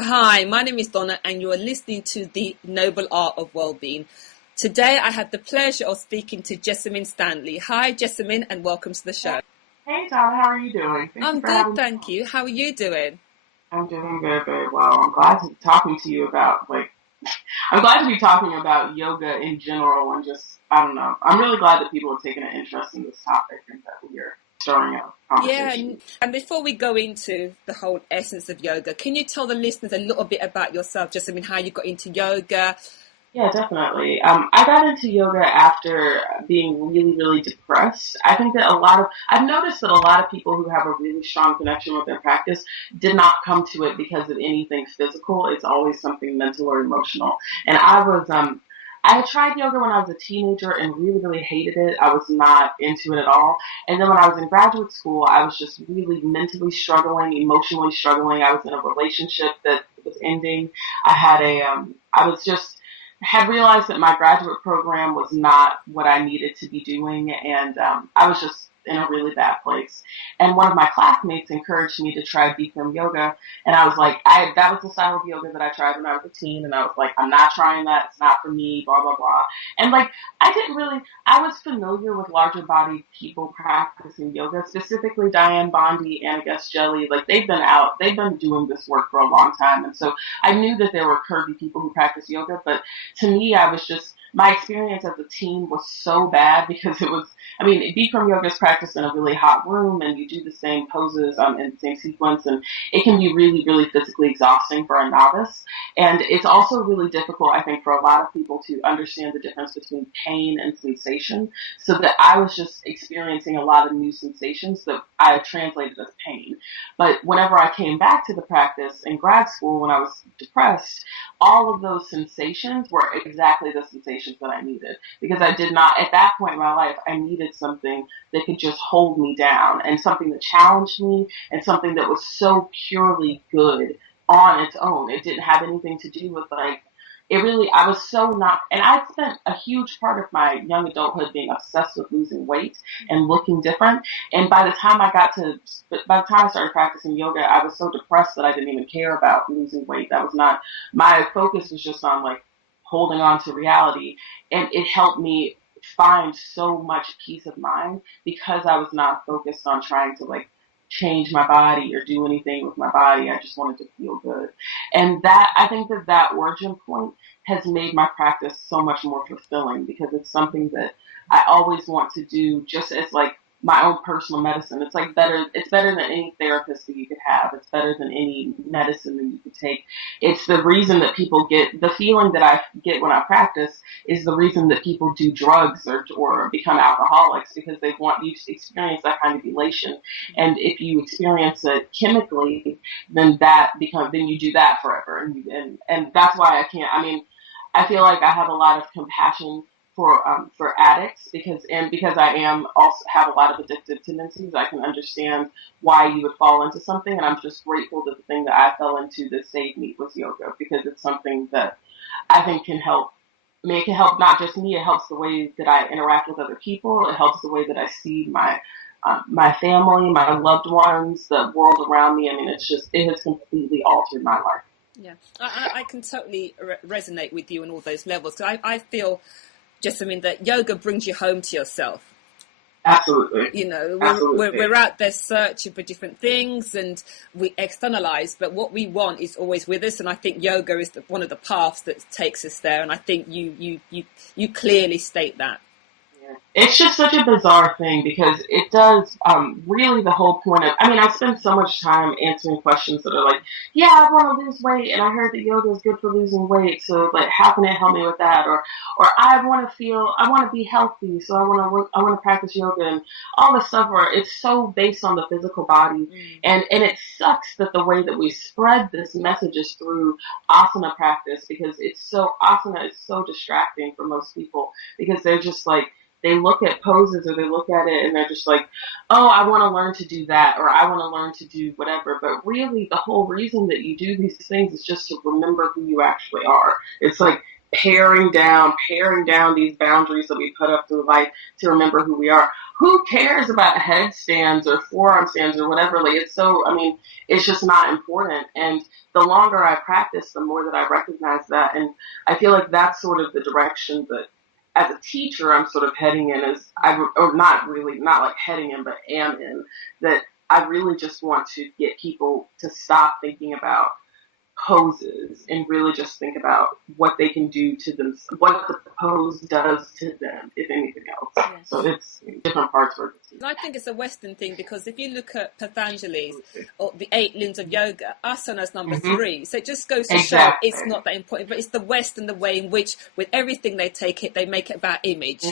Hi, my name is Donna, and you are listening to The Noble Art of Wellbeing. Today, I have the pleasure of speaking to Jessamyn Stanley. Hi, Jessamyn, and welcome to the show. Hey, Donna, how are you doing? I'm good, thank you. How are you doing? I'm doing very, very well. I'm glad to be talking to you about, I'm glad to be talking about yoga in general and just, I don't know. I'm really glad that people have taken an interest in this topic and that we're starting a conversation. Yeah, and before we go into the whole essence of yoga, can you tell the listeners a little bit about yourself, Jessamyn, how you got into yoga? Yeah, definitely. I got into yoga after being really, really depressed. I think that I've noticed that a lot of people who have a really strong connection with their practice did not come to it because of anything physical. It's always something mental or emotional. And I had tried yoga when I was a teenager and really, really hated it. I was not into it at all. And then when I was in graduate school, I was just really mentally struggling, emotionally struggling. I was in a relationship that was ending. I was just, had realized that my graduate program was not what I needed to be doing, and I was just in a really bad place. And one of my classmates encouraged me to try Bikram yoga, and I was like, that was the style of yoga that I tried when I was a teen, and I was like, I'm not trying that, it's not for me, blah, blah, blah. And I was familiar with larger bodied people practicing yoga, specifically Diane Bondi, Anna Jelly, they've been doing this work for a long time, and so I knew that there were curvy people who practice yoga, but to me, my experience as a teen was so bad because Bikram yoga is practiced in a really hot room and you do the same poses in the same sequence, and it can be really, really physically exhausting for a novice. And it's also really difficult, I think, for a lot of people to understand the difference between pain and sensation, so that I was just experiencing a lot of new sensations that I translated as pain. But whenever I came back to the practice in grad school when I was depressed, all of those sensations were exactly the sensations that I needed, because I did not, at that point in my life, I needed something that could just hold me down and something that challenged me and something that was so purely good on its own. It didn't have anything to do with I was so not, and I spent a huge part of my young adulthood being obsessed with losing weight and looking different. And by the time I started practicing yoga, I was so depressed that I didn't even care about losing weight. That was not, my focus was just on holding on to reality. And it helped me find so much peace of mind because I was not focused on trying to change my body or do anything with my body. I just wanted to feel good. And I think that origin point has made my practice so much more fulfilling because it's something that I always want to do just as my own personal medicine. It's better than any therapist that you could have. It's better than any medicine that you could take. It's the reason that people get, the feeling that I get when I practice is the reason that people do drugs or become alcoholics, because they want you to experience that kind of elation. And if you experience it chemically, then you do that forever. And that's why I feel like I have a lot of compassion for addicts because I am also have a lot of addictive tendencies. I can understand why you would fall into something, and I'm just grateful that the thing that I fell into that saved me was yoga, because it's something that I think can help. It can help not just me. It helps the way that I interact with other people. It helps the way that I see my family, my loved ones, the world around me. It has completely altered my life. Yeah, I can totally resonate with you on all those levels. So I feel, Jessamyn, that yoga brings you home to yourself. Absolutely. We're out there searching for different things and we externalize, but what we want is always with us. And I think yoga is one of the paths that takes us there. And I think you clearly state that. It's just such a bizarre thing because it does really the whole point of, I spend so much time answering questions that are yeah, I want to lose weight and I heard that yoga is good for losing weight, so how can it help me with that? Or I want to be healthy, so I want to practice yoga, and all this stuff where it's so based on the physical body. And it sucks that the way that we spread this message is through asana practice, because asana is so distracting for most people, because they're just they look at poses or they look at it and they're just oh, I want to learn to do that, or I want to learn to do whatever. But really the whole reason that you do these things is just to remember who you actually are. It's paring down these boundaries that we put up through life to remember who we are. Who cares about headstands or forearm stands or whatever? Like, it's so, I mean, it's just not important. And the longer I practice, the more that I recognize that. And I feel like that's sort of the direction that as a teacher I'm sort of heading in, or not really, not like heading in, but am in, that I really just want to get people to stop thinking about poses and really just think about what they can do to them, what the pose does to them, if anything else. Yes. So it's different parts for the team. I think it's a Western thing, because if you look at Patanjali's or the 8 limbs of yoga, asana is number 3. So it just goes to show it's not that important, but it's the West and the way in which with everything they take it, they make it about image.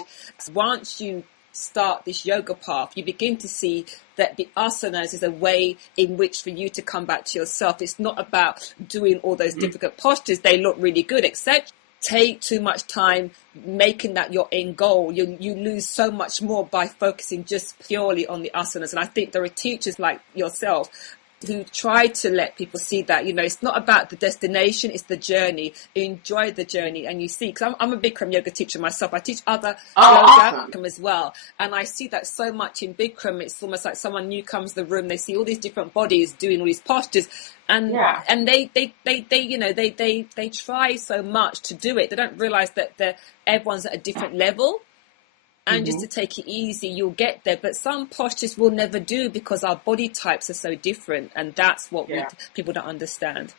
Once you start this yoga path, you begin to see that the asanas is a way in which for you to come back to yourself. It's not about doing all those difficult postures. They look really good, except take too much time making that your end goal. You lose so much more by focusing just purely on the asanas. And I think there are teachers like yourself who try to let people see that, you know, it's not about the destination, it's the journey. Enjoy the journey. And you see, because I'm a Bikram yoga teacher myself, I teach other yoga as well, and I see that so much in Bikram. It's almost like someone new comes to the room, they see all these different bodies doing all these postures, and they you know, they try so much to do it. They don't realize that everyone's at a different level. And just to take it easy, you'll get there. But some postures we'll never do because our body types are so different. And that's what people don't understand.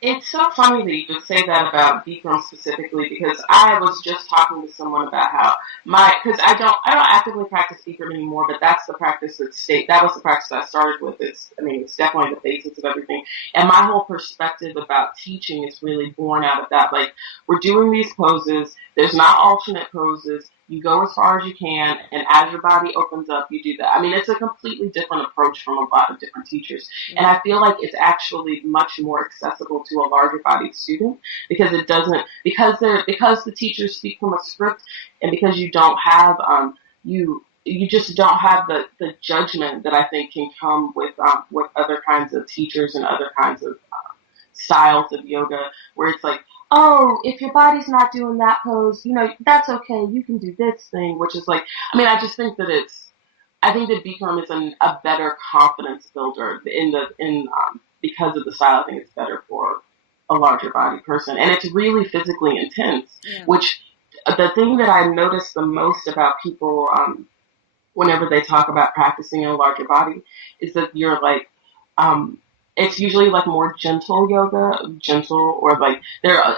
It's so funny that you would say that about Bikram specifically, because I was just talking to someone about how because I don't actively practice Bikram anymore, but that's the practice that was the practice that I started with. It's definitely the basis of everything. And my whole perspective about teaching is really born out of that. Like, we're doing these poses. There's not alternate poses. You go as far as you can, and as your body opens up, you do that. I mean, it's a completely different approach from a lot of different teachers. And I feel like it's actually much more accessible to a larger bodied student, because because the teachers speak from a script, and because you don't have, you just don't have the judgment that I think can come with other kinds of teachers and other kinds of styles of yoga, where it's like, oh, if your body's not doing that pose, you know, that's okay. You can do this thing, which is like, I mean, I just think that I think that Bikram is a better confidence builder because of the style. I think it's better for a larger body person, and it's really physically intense. Which the thing that I notice the most about people whenever they talk about practicing in a larger body is that you're like, it's usually like more gentle yoga, or like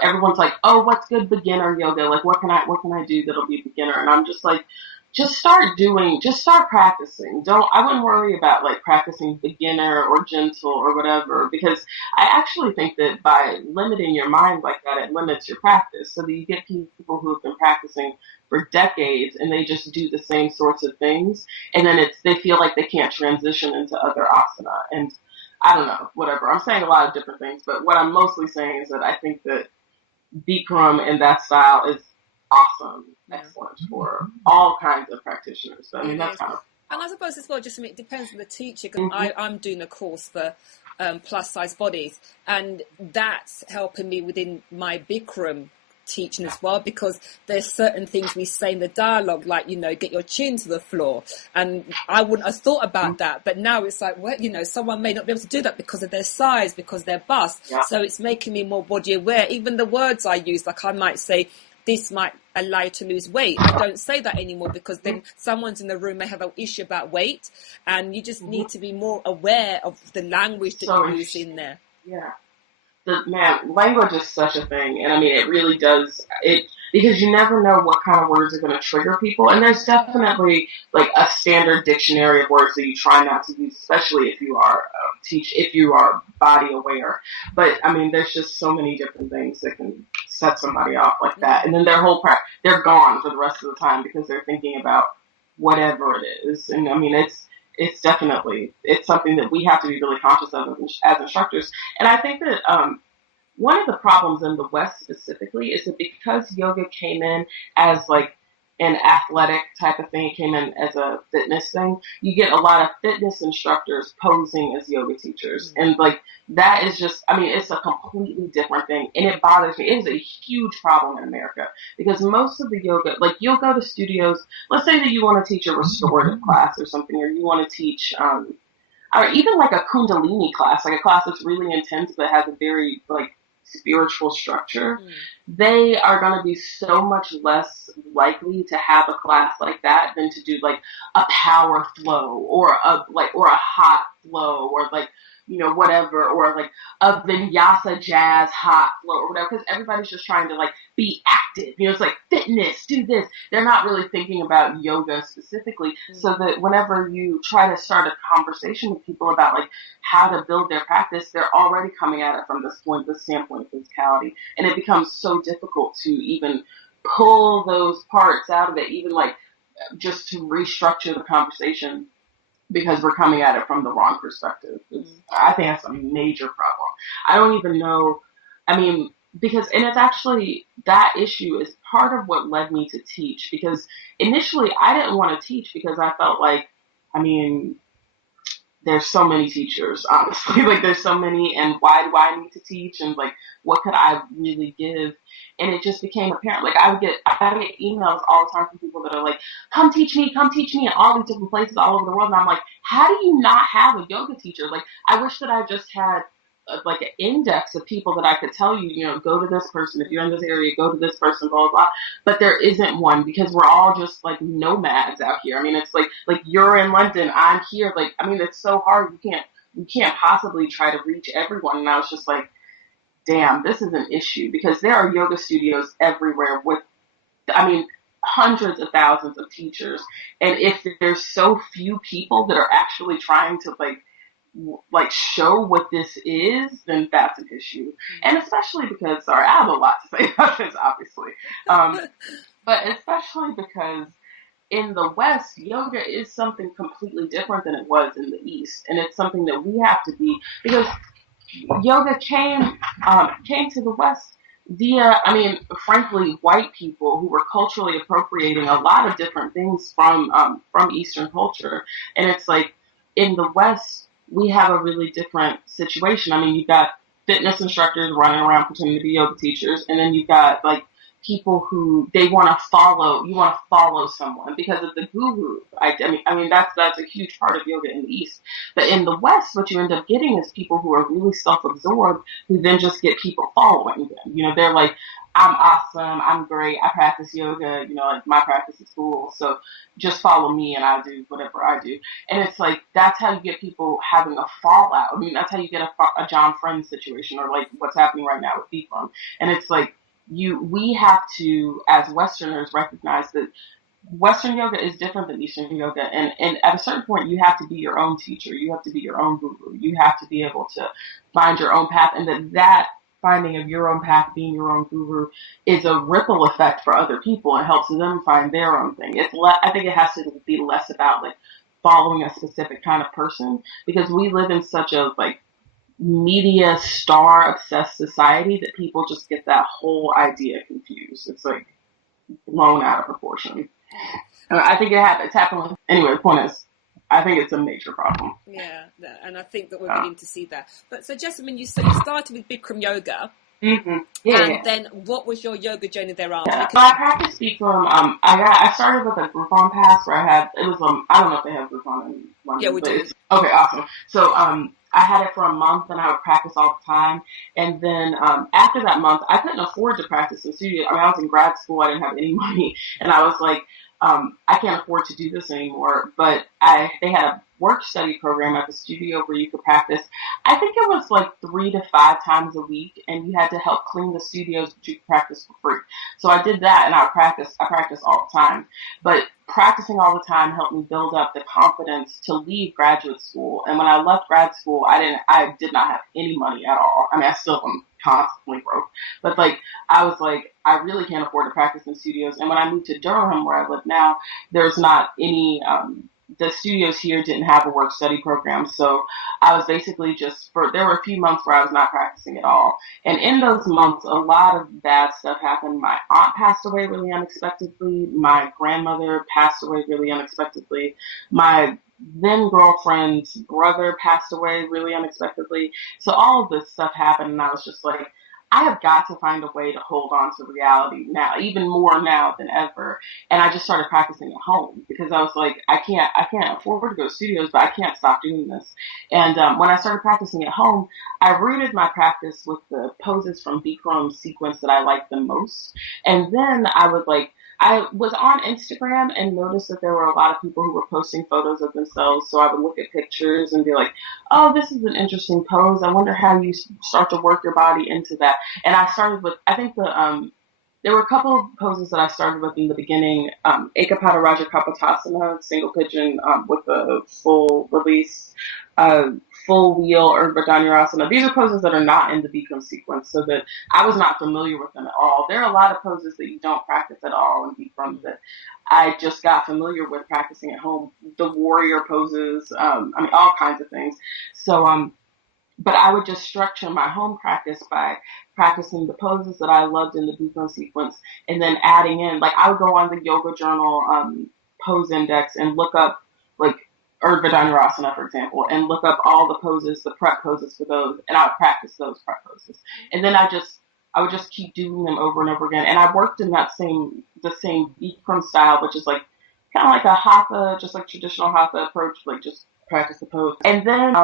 everyone's like, oh, what's good beginner yoga? Like, what can I do that'll be beginner? And I'm just like, just start practicing. I wouldn't worry about like practicing beginner or gentle or whatever, because I actually think that by limiting your mind like that, it limits your practice. So that you get people who have been practicing for decades and they just do the same sorts of things, and then they feel like they can't transition into other asana. And I don't know, whatever. I'm saying a lot of different things, but what I'm mostly saying is that I think that Bikram and that style is awesome, excellent for all kinds of practitioners. So, I mean, that's kind of... And I suppose as well, it depends on the teacher. I'm doing a course for plus size bodies, and that's helping me within my Bikram teaching as well, because there's certain things we say in the dialogue, like, you know, get your chin to the floor, and I wouldn't have thought about that, but now it's like, well, you know, someone may not be able to do that because of their size, because of their bust, so it's making me more body aware. Even the words I use, like I might say, this might allow you to lose weight. I don't say that anymore, because then someone's in the room may have an issue about weight, and you just need to be more aware of the language that you use in there. Yeah. Language is such a thing, and I mean, it really does, because you never know what kind of words are going to trigger people, and there's definitely like a standard dictionary of words that you try not to use, especially if you are body aware. But I mean, there's just so many different things that can set somebody off like that, and then they're gone for the rest of the time because they're thinking about whatever it is. And I mean, it's definitely, it's something that we have to be really conscious of as instructors. And I think that one of the problems in the West specifically is that because yoga came in as like an athletic type of thing. It came in as a fitness thing. You get a lot of fitness instructors posing as yoga teachers. And like, that is just, I mean, it's a completely different thing. And it bothers me. It is a huge problem in America because most of the yoga, like you'll go to studios, let's say that you want to teach a restorative class or something, or you want to teach, or even like a Kundalini class, like a class that's really intense but has a very like spiritual structure, they are going to be so much less likely to have a class like that than to do like a power flow or a hot flow or like, you know, whatever, or like a vinyasa jazz hot flow or whatever, because everybody's just trying to like be active. You know, it's like fitness, do this. They're not really thinking about yoga specifically. So that whenever you try to start a conversation with people about like how to build their practice, they're already coming at it from this standpoint of physicality. And it becomes so difficult to even pull those parts out of it, even like just to restructure the conversation, because we're coming at it from the wrong perspective. I think that's a major problem. I don't even know, I mean, because, and it's actually, that issue is part of what led me to teach, because initially I didn't want to teach because I felt like, I mean, there's so many teachers, honestly, like there's so many, and why do I need to teach, and like, what could I really give? And it just became apparent, like I would get emails all the time from people that are like, come teach me, in all these different places all over the world, and I'm like, how do you not have a yoga teacher? Like, I wish that I just had like an index of people that I could tell you, you know, go to this person, if you're in this area, go to this person, blah, blah, blah. But there isn't one, because we're all just like nomads out here. I mean, it's like you're in London, I'm here. Like, I mean, it's so hard. You can't possibly try to reach everyone. And I was just like, damn, this is an issue, because there are yoga studios everywhere with, I mean, hundreds of thousands of teachers. And if there's so few people that are actually trying to like show what this is, then that's an issue. And especially because, sorry, I have a lot to say about this, obviously. But especially because in the West, yoga is something completely different than it was in the East. And it's something that we have to be, because yoga came to the West via, I mean, frankly, white people who were culturally appropriating a lot of different things from Eastern culture. And it's like, in the West, we have a really different situation. I mean, you've got fitness instructors running around pretending to be yoga teachers, and then you've got like people who you want to follow someone because of the guru. I mean that's a huge part of yoga in the East. But in the West, what you end up getting is people who are really self-absorbed, who then just get people following them. You know, they're like, I'm awesome, I'm great, I practice yoga, you know, like my practice is cool, so just follow me and I'll do whatever I do. And it's like, that's how you get people having a fallout. I mean, that's how you get a John Friend situation, or like what's happening right now with Bikram. And it's like, we have to, as Westerners, recognize that Western yoga is different than Eastern yoga, and at a certain point, you have to be your own teacher. You have to be your own guru. You have to be able to find your own path, and that finding of your own path, being your own guru, is a ripple effect for other people and helps them find their own thing. I think it has to be less about like following a specific kind of person, because we live in such a like media star obsessed society that people just get that whole idea confused. It's like blown out of proportion. I think it's happening. Anyway, the point is, I think it's a major problem. Yeah, and I think that we're beginning to see that. But so, Jessamyn, you started with Bikram yoga. Mm-hmm. Yeah. And then, what was your yoga journey thereafter? Yeah. So I practiced Bikram. I started with a Groupon pass where I don't know if they have Groupon in London. Yeah, we do. Okay, awesome. So I had it for a month, and I would practice all the time. And then after that month, I couldn't afford to practice in the studio. I mean, I was in grad school. I didn't have any money, and I was like, I can't afford to do this anymore. But they had a work study program at the studio where you could practice. I think it was like 3 to 5 times a week, and you had to help clean the studios, but you could practice for free. So I did that, and I practiced all the time. But practicing all the time helped me build up the confidence to leave graduate school. And when I left grad school, I did not have any money at all. I mean, I still am constantly broke. But like, I was like, I really can't afford to practice in studios. And when I moved to Durham, where I live now, there's not any the studios here didn't have a work study program. So I was basically there were a few months where I was not practicing at all. And in those months, a lot of bad stuff happened. My aunt passed away really unexpectedly. My grandmother passed away really unexpectedly. My then girlfriend's brother passed away really unexpectedly. So all of this stuff happened, and I was just like, I have got to find a way to hold on to reality now, even more now than ever. And I just started practicing at home because I was like, I can't afford to go to studios, but I can't stop doing this. And when I started practicing at home, I rooted my practice with the poses from Bikram sequence that I liked the most. And then I was on Instagram and noticed that there were a lot of people who were posting photos of themselves. So I would look at pictures and be like, oh, this is an interesting pose. I wonder how you start to work your body into that. And I started with, I think there were a couple of poses that I started with in the beginning. Ekapada Raja Kapotasana, single pigeon, with a full release, full wheel or Urdhva. These are poses that are not in the Bikram sequence, so that I was not familiar with them at all. There are a lot of poses that you don't practice at all in Bikram that I just got familiar with practicing at home. The warrior poses, all kinds of things. So, but I would just structure my home practice by practicing the poses that I loved in the Bikram sequence and then adding in, like I would go on the Yoga Journal pose index and look up like Urdhva, for example, and look up all the poses, the prep poses for those, and I would practice those prep poses. And then I would just keep doing them over and over again. And I worked in the same Bikram style, which is like kind of like a hatha, just like traditional hatha approach, like just practice the pose. And then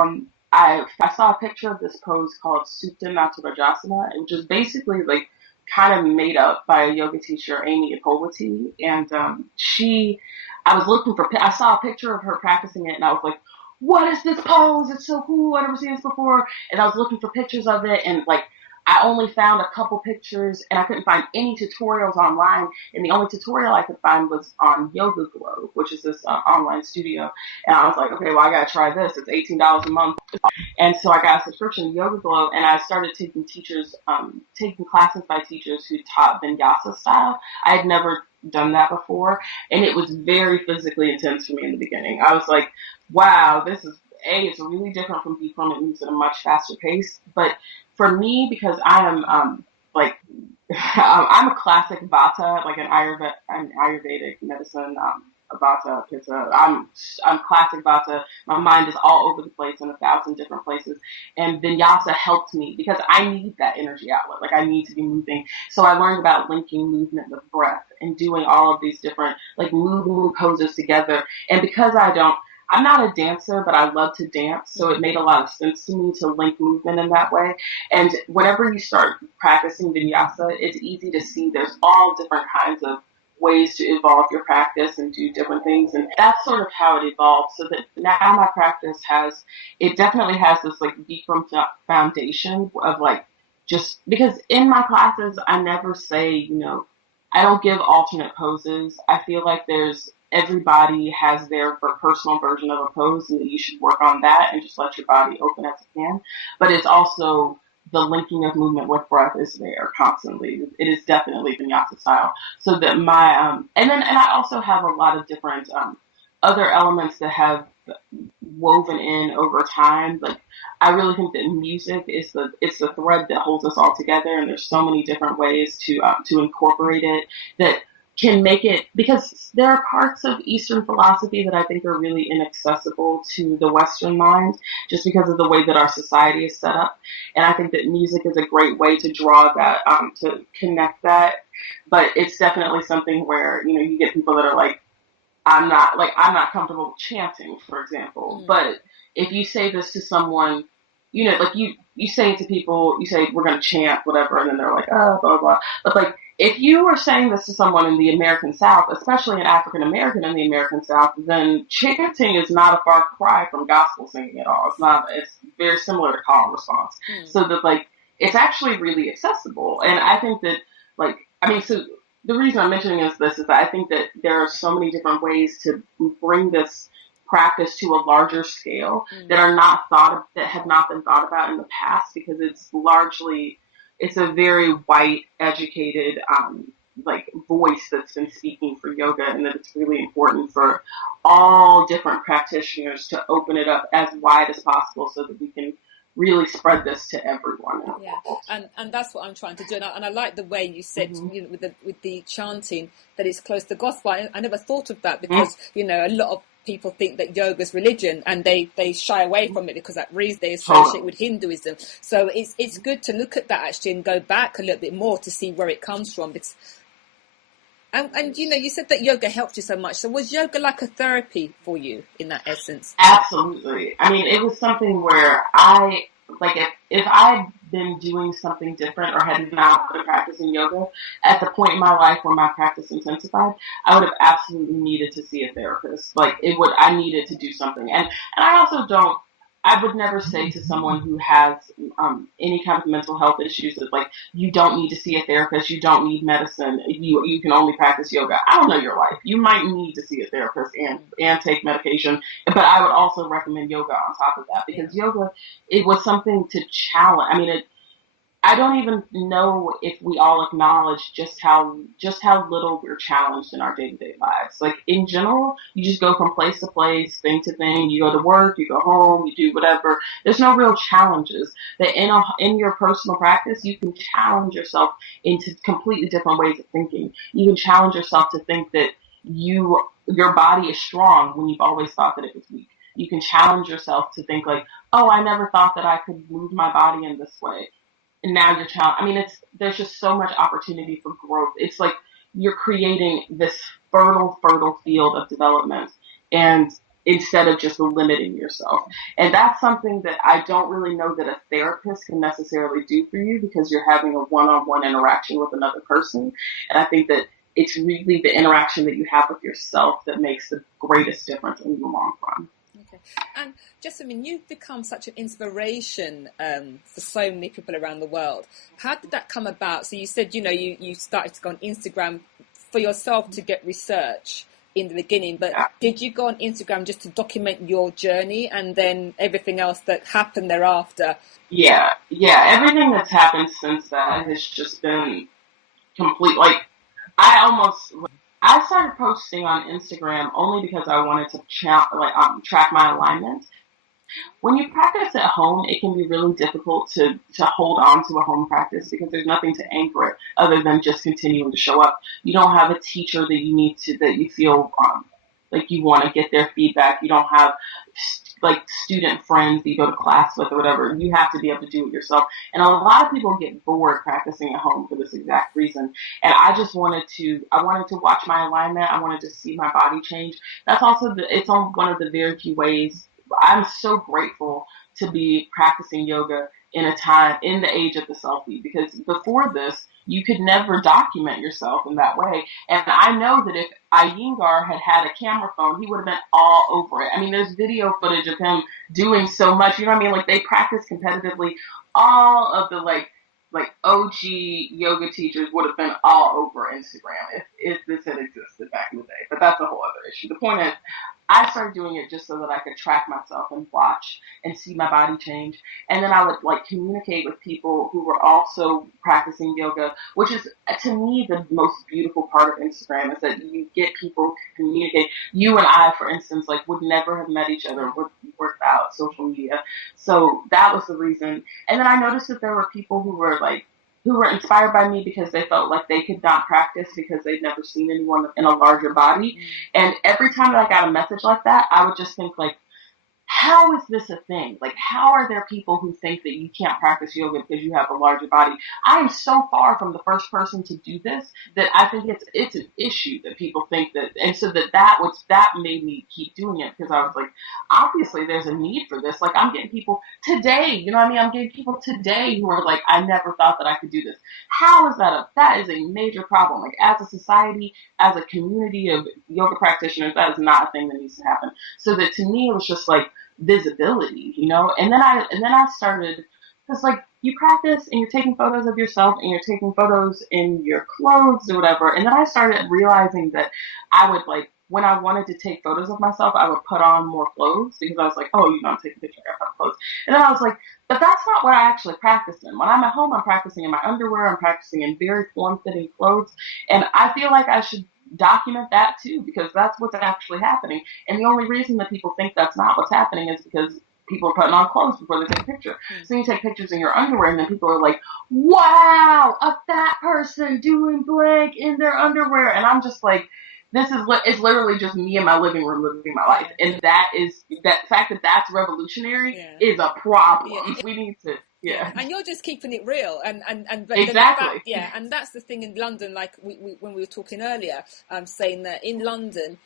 I saw a picture of this pose called Supta Natarajasana, which is basically like kind of made up by a yoga teacher, Amy Ippoliti. And I saw a picture of her practicing it, and I was like, what is this pose? It's so cool. I've never seen this before. And I was looking for pictures of it, and like, I only found a couple pictures, and I couldn't find any tutorials online. And the only tutorial I could find was on Yoga Glow, which is this online studio. And I was like, okay, well, I gotta try this. It's $18 a month. And so I got a subscription to Yoga Glow, and I started taking classes by teachers who taught Vinyasa style. I had never done that before, and it was very physically intense for me in the beginning. I was like, wow, it's really different from Bikram. It moves at a much faster pace. But for me, because I am I'm a classic Vata, like an Ayurvedic medicine, Vata, Pitta. I'm classic Vata. My mind is all over the place in 1,000 different places. And Vinyasa helped me because I need that energy outlet. Like I need to be moving. So I learned about linking movement with breath and doing all of these different like moving poses together. And because I'm not a dancer, but I love to dance, so it made a lot of sense to me to link movement in that way. And whenever you start practicing Vinyasa, it's easy to see there's all different kinds of ways to evolve your practice and do different things. And that's sort of how it evolved. So that now my practice it definitely has this like Bikram foundation of like, just because in my classes, I never say, I don't give alternate poses. I feel like everybody has their personal version of a pose, and that you should work on that and just let your body open as it can. But it's also the linking of movement with breath is there constantly. It is definitely Vinyasa style. So that and I also have a lot of different other elements that have woven in over time. Like I really think that music is the thread that holds us all together, and there's so many different ways to incorporate it that can make it, because there are parts of Eastern philosophy that I think are really inaccessible to the Western mind, just because of the way that our society is set up. And I think that music is a great way to draw that, to connect that. But it's definitely something where, you get people that are like, I'm not comfortable with chanting, for example. But if you say this to someone, like you say it to people, you say, we're going to chant, whatever, and then they're like, oh, blah, blah. But like, if you were saying this to someone in the American South, especially an African American in the American South, then chanting is not a far cry from gospel singing at all. It's very similar to call and response. So that like, it's actually really accessible. And I think that so the reason I'm mentioning this is that I think that there are so many different ways to bring this practice to a larger scale that have not been thought about in the past, because it's a very white, educated, voice that's been speaking for yoga, and that it's really important for all different practitioners to open it up as wide as possible so that we can really spread this to everyone in the Yeah, world. and that's what I'm trying to do, and I like the way you said, Mm-hmm. with the chanting, that it's close to gospel. I never thought of that, Mm-hmm. because a lot of people think that yoga's religion, and they shy away from it because that reason they associate with Hinduism. So it's good to look at that actually and go back a little bit more to see where it comes from. Because, and you said that yoga helped you so much. So was yoga like a therapy for you in that essence? Absolutely. I mean, it was something where if I'd been doing something different or had not been practicing yoga at the point in my life where my practice intensified, I would have absolutely needed to see a therapist. I needed to do something. And I also I would never say to someone who has any kind of mental health issues that you don't need to see a therapist, you don't need medicine, you can only practice yoga. I don't know your life. You might need to see a therapist and take medication, but I would also recommend yoga on top of that, because yoga, it was something to challenge. I mean, I don't even know if we all acknowledge just how little we're challenged in our day-to-day lives. Like, in general, you just go from place to place, thing to thing. You go to work, you go home, you do whatever. There's no real challenges. That in your personal practice, you can challenge yourself into completely different ways of thinking. You can challenge yourself to think that your body is strong when you've always thought that it was weak. You can challenge yourself to think like, oh, I never thought that I could move my body in this way. And now your child, I mean, there's just so much opportunity for growth. It's like you're creating this fertile field of development, and instead of just limiting yourself. And that's something that I don't really know that a therapist can necessarily do for you, because you're having a one-on-one interaction with another person. And I think that it's really the interaction that you have with yourself that makes the greatest difference in the long run. Okay. And Jessamyn, you've become such an inspiration for so many people around the world. How did that come about? So you said, you started to go on Instagram for yourself to get research in the beginning, but did you go on Instagram just to document your journey, and then everything else that happened thereafter? Yeah. Everything that's happened since that has just been complete. I started posting on Instagram only because I wanted to track my alignment. When you practice at home, it can be really difficult to hold on to a home practice, because there's nothing to anchor it other than just continuing to show up. You don't have a teacher that you feel like you want to get their feedback. You don't have student friends that you go to class with or whatever. You have to be able to do it yourself. And a lot of people get bored practicing at home for this exact reason. And I wanted to watch my alignment. I wanted to see my body change. That's also it's on one of the very few ways. I'm so grateful to be practicing yoga in the age of the selfie, because before this, you could never document yourself in that way. And I know that if Iyengar had a camera phone, he would have been all over it. I mean, there's video footage of him doing so much, you know what I mean? Like, they practice competitively. All of the OG yoga teachers would have been all over Instagram if this had existed back in the day. But that's a whole other issue. The point is, I started doing it just so that I could track myself and watch and see my body change. And then I would communicate with people who were also practicing yoga, which is, to me, the most beautiful part of Instagram, is that you get people to communicate. You and I, for instance, would never have met each other without social media. So that was the reason. And then I noticed that there were people who were inspired by me because they felt like they could not practice because they'd never seen anyone in a larger body. And every time that I got a message like that, I would just think how is this a thing? How are there people who think that you can't practice yoga because you have a larger body? I am so far from the first person to do this that I think it's an issue that people think that, and so that made me keep doing it, because I was like, obviously there's a need for this. I'm getting people today, you know what I mean? I'm getting people today who are I never thought that I could do this. How is that is a major problem. As a society, as a community of yoga practitioners, that is not a thing that needs to happen. So that, to me, it was just visibility, and then I started, because you practice and you're taking photos of yourself and you're taking photos in your clothes or whatever, and then I started realizing that I would when I wanted to take photos of myself, I would put on more clothes because I was like, oh, I'm taking a picture, I gotta put on clothes. And then I was like, but that's not what I actually practice in. When I'm at home, I'm practicing in my underwear, I'm practicing in very form-fitting clothes, and I feel like I should document that too, because that's what's actually happening. And the only reason that people think that's not what's happening is because people are putting on clothes before they take a picture. So you take pictures in your underwear, and then people are like, wow, a fat person doing blank in their underwear. And I'm just like, it's literally just me in my living room living my life. And that fact that that's revolutionary is a problem. We need to, And you're just keeping it real, and but exactly. and that's the thing in London. Like when we were talking earlier, saying that in London,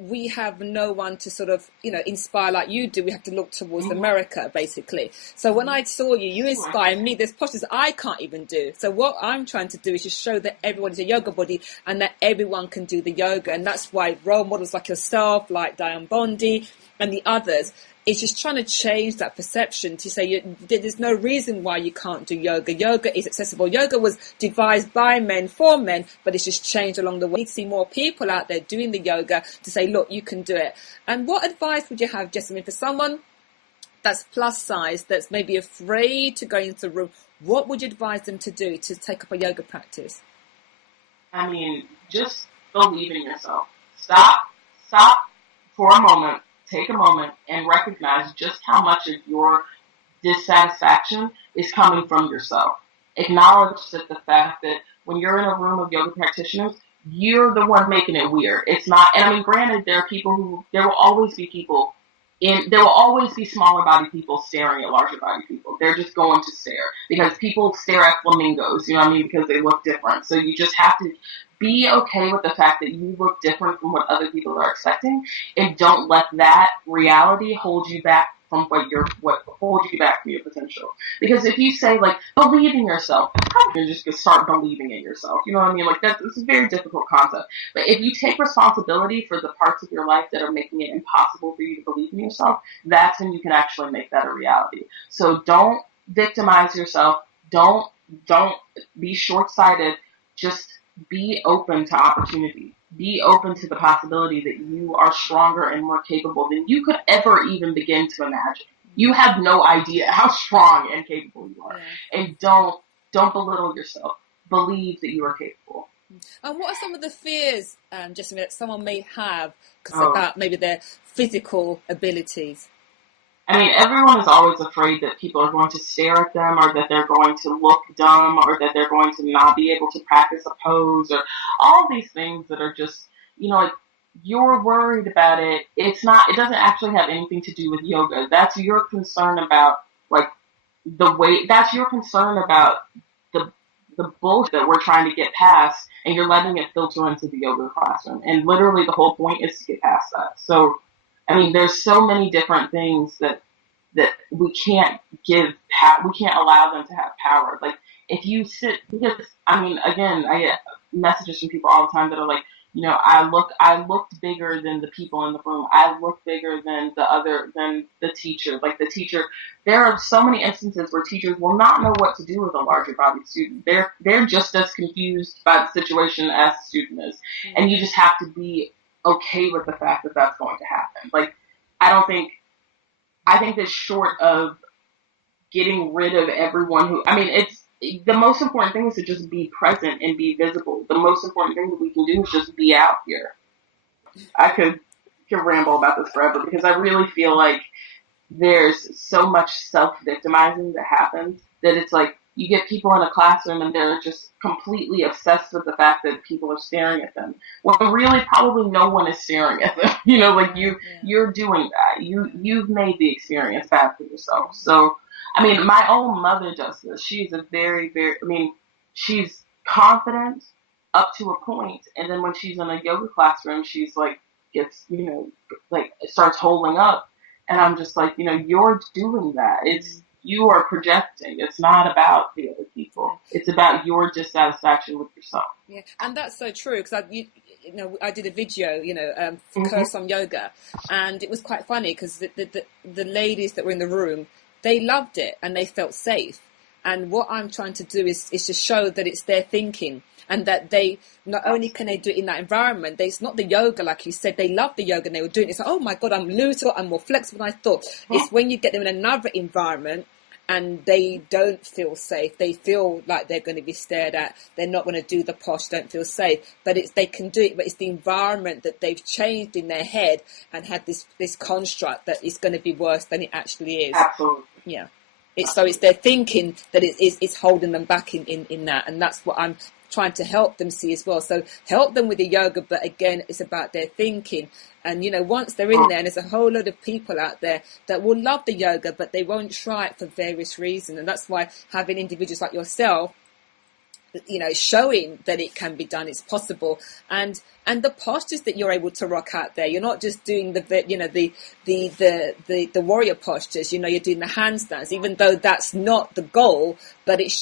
we have no one to sort of, inspire like you do. We have to look towards America, basically. So when I saw you inspire me. There's postures I can't even do. So what I'm trying to do is just show that everyone is a yoga body and that everyone can do the yoga. And that's why role models like yourself, like Diane Bondi and the others, it's just trying to change that perception to say there's no reason why you can't do yoga. Yoga is accessible. Yoga was devised by men for men, but it's just changed along the way. We need to see more people out there doing the yoga to say, look, you can do it. And what advice would you have, Jessamyn, for someone that's plus size, that's maybe afraid to go into the room? What would you advise them to do to take up a yoga practice? I mean, just believe in yourself. Stop for a moment. Take a moment and recognize just how much of your dissatisfaction is coming from yourself. Acknowledge that the fact that when you're in a room of yoga practitioners, you're the one making it weird. It's not, and I mean, granted, there will always be smaller body people staring at larger body people. They're just going to stare because people stare at flamingos, you know what I mean? Because they look different. So you just have to be okay with the fact that you look different from what other people are expecting, and don't let that reality hold you back from what holds you back from your potential. Because if you say, like, believe in yourself, how are you just gonna start believing in yourself? You know what I mean? Like, this is a very difficult concept. But if you take responsibility for the parts of your life that are making it impossible for you to believe in yourself, that's when you can actually make that a reality. So don't victimize yourself. Don't be short-sighted. Just be open to opportunity. Be open to the possibility that you are stronger and more capable than you could ever even begin to imagine. You have no idea how strong and capable you are. Yeah. And don't belittle yourself. Believe that you are capable. And what are some of the fears, Jessamyn, that someone may have about maybe their physical abilities? I mean, everyone is always afraid that people are going to stare at them, or that they're going to look dumb, or that they're going to not be able to practice a pose, or all these things that are just, like, you're worried about it. It doesn't actually have anything to do with yoga. That's your concern about, like, that's your concern about the bullshit that we're trying to get past, and you're letting it filter into the yoga classroom. And literally the whole point is to get past that. So, I mean, there's so many different things that we can't we can't allow them to have power. Like, if you because, I mean, again, I get messages from people all the time that are like, I looked bigger than the people in the room. I looked bigger than the teacher. Like, the teacher, there are so many instances where teachers will not know what to do with a larger body student. They're just as confused by the situation as the student is. Mm-hmm. And you just have to be okay with the fact that that's going to happen. Like, I think that short of getting rid of everyone the most important thing is to just be present and be visible. The most important thing that we can do is just be out here. I could ramble about this forever because I really feel like there's so much self-victimizing that happens that it's like you get people in a classroom and they're just completely obsessed with the fact that people are staring at them. When really probably no one is staring at them. You're doing that. You've made the experience bad for yourself. So, I mean, my own mother does this. She's a very, very, she's confident up to a point, and then when she's in a yoga classroom, she's like, starts holding up, and I'm just like, you're doing that. You are projecting. It's not about the other people. It's about your dissatisfaction with yourself. Yeah, and that's so true, because I did a video, for CurveSomeYoga, and it was quite funny because the ladies that were in the room, they loved it and they felt safe. And what I'm trying to do is to show that it's their thinking, and that they not only can they do it in that environment, it's not the yoga, like you said, they love the yoga and they were doing it. It's like, oh my God, I'm looser, I'm more flexible than I thought. It's when you get them in another environment and they don't feel safe, they feel like they're going to be stared at, they're not going to do the posh, don't feel safe, but they can do it, but it's the environment that they've changed in their head and had this construct that is going to be worse than it actually is. Absolutely. Yeah. So it's their thinking that is holding them back in that, and that's what I'm trying to help them see as well. So help them with the yoga, but again, it's about their thinking. And, you know, once they're in there, and there's a whole lot of people out there that will love the yoga, but they won't try it for various reasons. And that's why having individuals like yourself, you know, showing that it can be done, it's possible, and the postures that you're able to rock out there. You're not just doing the warrior postures. You know, you're doing the handstands, even though that's not the goal, but it's